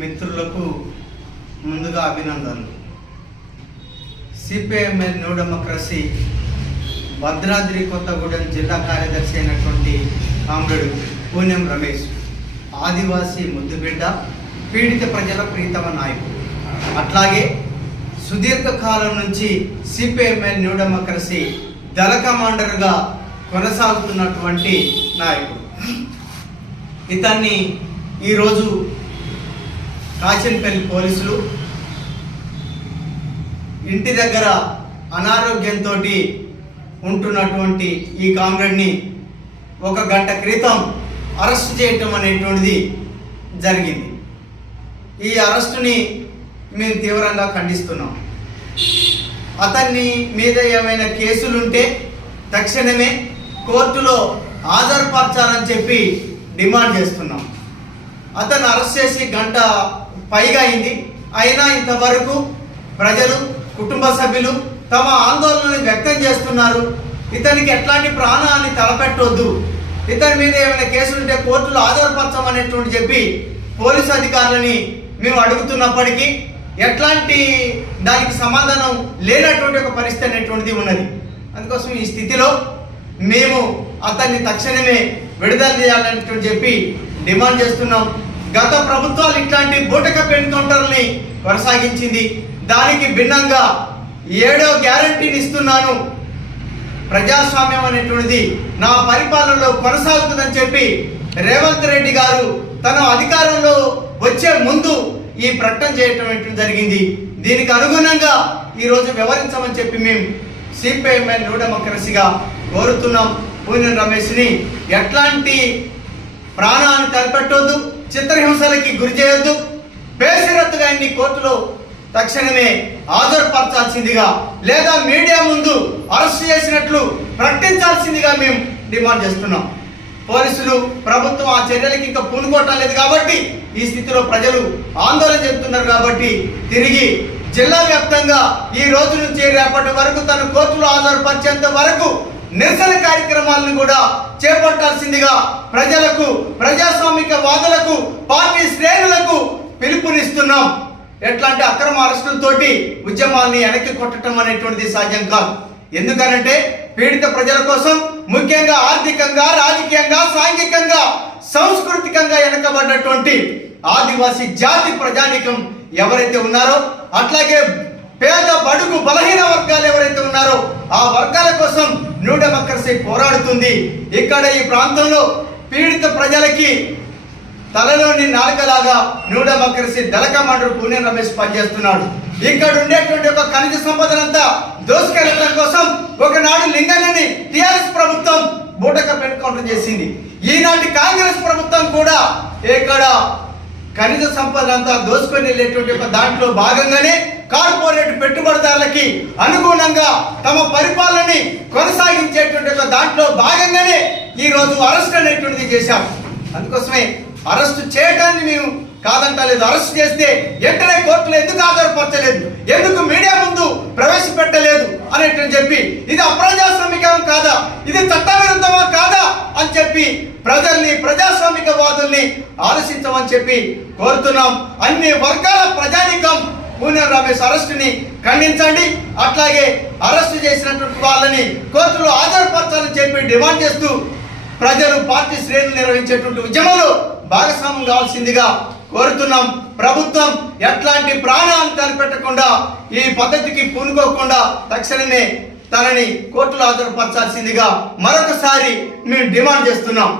మిత్రులకు ముందుగా అభినందనలు. CPIML new democracy Bhadradri Kothagudem జిల్లా కార్యదర్శి అయినటువంటి కామ్రేడు పూణ్యం రమేష్ ఆదివాసీ ముద్దుబిడ్డ పీడిత ప్రజల ప్రీతమ నాయకుడు. అట్లాగే సుదీర్ఘకాలం నుంచి సిపిఎంఎల్ న్యూ డెమోక్రసీ దళ కమాండర్గా కొనసాగుతున్నటువంటి నాయకుడు. ఇతన్ని ఈరోజు కాచన్పల్లి పోలీసులు ఇంటి దగ్గర అనారోగ్యంతో ఉంటున్నటువంటి ఈ కామ్రేడ్ని ఒక గంట క్రితం అరెస్ట్ చేయటం అనేటువంటిది జరిగింది. ఈ అరెస్టుని మేము తీవ్రంగా ఖండిస్తున్నాం. అతన్ని మీద ఏమైనా కేసులుంటే తక్షణమే కోర్టులో హాజరుపరచాలని చెప్పి డిమాండ్ చేస్తున్నాం. అతను అరెస్ట్ చేసి గంట పైగా అయింది. అయినా ఇంతవరకు ప్రజలు కుటుంబ సభ్యులు తమ ఆందోళనని వ్యక్తం చేస్తున్నారు. ఇతనికి ఎట్లాంటి ప్రాణాన్ని తలపెట్టొద్దు. ఇతని మీద ఏమైనా కేసులుంటే కోర్టులో ఆధారపరచమనేటువంటి చెప్పి పోలీసు అధికారులని మేము అడుగుతున్నప్పటికీ ఎట్లాంటి దానికి సమాధానం లేనటువంటి ఒక పరిస్థితి అనేటువంటిది ఉన్నది. అందుకోసం ఈ స్థితిలో మేము అతన్ని తక్షణమే విడుదల చేయాలనేటువంటి చెప్పి డిమాండ్ చేస్తున్నాం. గత ప్రభుత్వాలు ఇట్లాంటి బూటక ఎన్కౌంటర్ని కొనసాగించింది. దానికి భిన్నంగా ఏడో గ్యారంటీని ఇస్తున్నాను. ప్రజాస్వామ్యం అనేటువంటిది నా పరిపాలనలో కొనసాగుతుందని చెప్పి రేవంత్ రెడ్డి గారు తన అధికారంలో వచ్చే ముందు ఈ ప్రకటన చేయటం జరిగింది. దీనికి అనుగుణంగా ఈరోజు వివరించమని చెప్పి మేము సిపిఐఎంఎల్ న్యూ డెమోక్రసీగా కోరుతున్నాం. పూనెం రమేష్ని ఎట్లాంటి ప్రాణాన్ని తలపెట్టొద్దు. చిత్రహింసలకి గురి చేయొద్దు. బేషరత్తుగా ఇన్ని కోర్టులో తక్షణమే హాజరుపరచాల్సిందిగా లేదా మీడియా ముందు అరెస్ట్ చేసినట్లు ప్రకటించాల్సిందిగా మేము డిమాండ్ చేస్తున్నాం. పోలీసులు ప్రభుత్వం ఆ చర్యలకి ఇంకా పూనుకోవటం లేదు కాబట్టి ఈ స్థితిలో ప్రజలు ఆందోళన చెందుతున్నారు కాబట్టి తిరిగి జిల్లా వ్యాప్తంగా ఈ రోజు నుంచి రేపటి వరకు తన కోర్టులో హాజరుపరిచేంత వరకు నిరసన కార్యక్రమాలను కూడా చేపట్టాల్సిందిగా ప్రజలకు ప్రజాస్వామిక వాదులకు పార్టీ శ్రేణులకు పిలుపునిస్తున్నాం. ఎట్లాంటి అక్రమ అరెస్టులతోటి ఉద్యమాల్ని వెనక్కి కొట్టడం అనేటువంటిది సాధ్యం కాదు. ఎందుకనంటే పీడిత ప్రజల కోసం ముఖ్యంగా ఆర్థికంగా రాజకీయంగా సాంఘికంగా సాంస్కృతికంగా వెనకబడినటువంటి ఆదివాసీ జాతి ప్రజానికం ఎవరైతే ఉన్నారో అట్లాగే పేద బడుగు బలహీన వర్గాలు ఎవరైతే ఉన్నారో ఆ వర్గాల కోసం పోరాడుతుంది. ఇక్కడ ఈ ప్రాంతంలో పీడిత ప్రజలకి తలలోని నాలుకలాగా న్యూ డెమోక్రసీ దళక కమాండర్ పూణె రమేష్ పనిచేస్తున్నాడు. ఇక్కడ ఉండేటువంటి ఒక ఖనిజ సంపదనంతా దోసుకెళ్ళడం కోసం ఒకనాడు లింగనని టిఆర్ఎస్ ప్రభుత్వం బూటక పెట్టుకోవడం చేసింది. ఈనాటి కాంగ్రెస్ ప్రభుత్వం కూడా ఇక్కడ ఖనిజ సంపద అంతా దోసుకొని వెళ్ళేటువంటి ఒక దాంట్లో భాగంగానే కార్పొరేట్ పెట్టుబడిదారులకి అనుగుణంగా తమ పరిపాలనని కొనసాగించేటువంటి దాంట్లో భాగంగానే ఈరోజు అరెస్ట్ అనేటువంటిది చేశాం అందుకోసమే అరెస్ట్ చేయడాన్ని మేము కాదంటలేదు. అరెస్ట్ చేస్తే వెంటనే కోర్టులో ఎందుకు ఆధారపరచలేదు ఎందుకు మీడియా ముందు ప్రవేశపెట్టలేదు అనేటువంటి చెప్పి ఇది అప్రజాస్వామికం కాదా? ఇది చట్టవిరుద్ధమా కాదా? అని చెప్పి ప్రజల్ని ప్రజాస్వామిక వాదుల్ని ఆలోచించమని చెప్పి కోరుతున్నాం. అన్ని వర్గాల ప్రజానికం పూనెం రమేష్ అరెస్టుని ఖండించండి. అట్లాగే అరెస్టు చేసినటువంటి వాళ్ళని కోర్టులో హాజరుపరచాలని చెప్పి డిమాండ్ చేస్తూ ప్రజలు పార్టీ శ్రేణులు నిర్వహించేటువంటి ఉద్యమంలో భాగస్వామ్యం కావాల్సిందిగా కోరుతున్నాం. ప్రభుత్వం ఎట్లాంటి ప్రాణాలను తలపెట్టకుండా ఈ పద్ధతికి పూనుకోకుండా తక్షణమే తనని కోర్టులో హాజరుపరచాల్సిందిగా మరొకసారి మేము డిమాండ్ చేస్తున్నాం.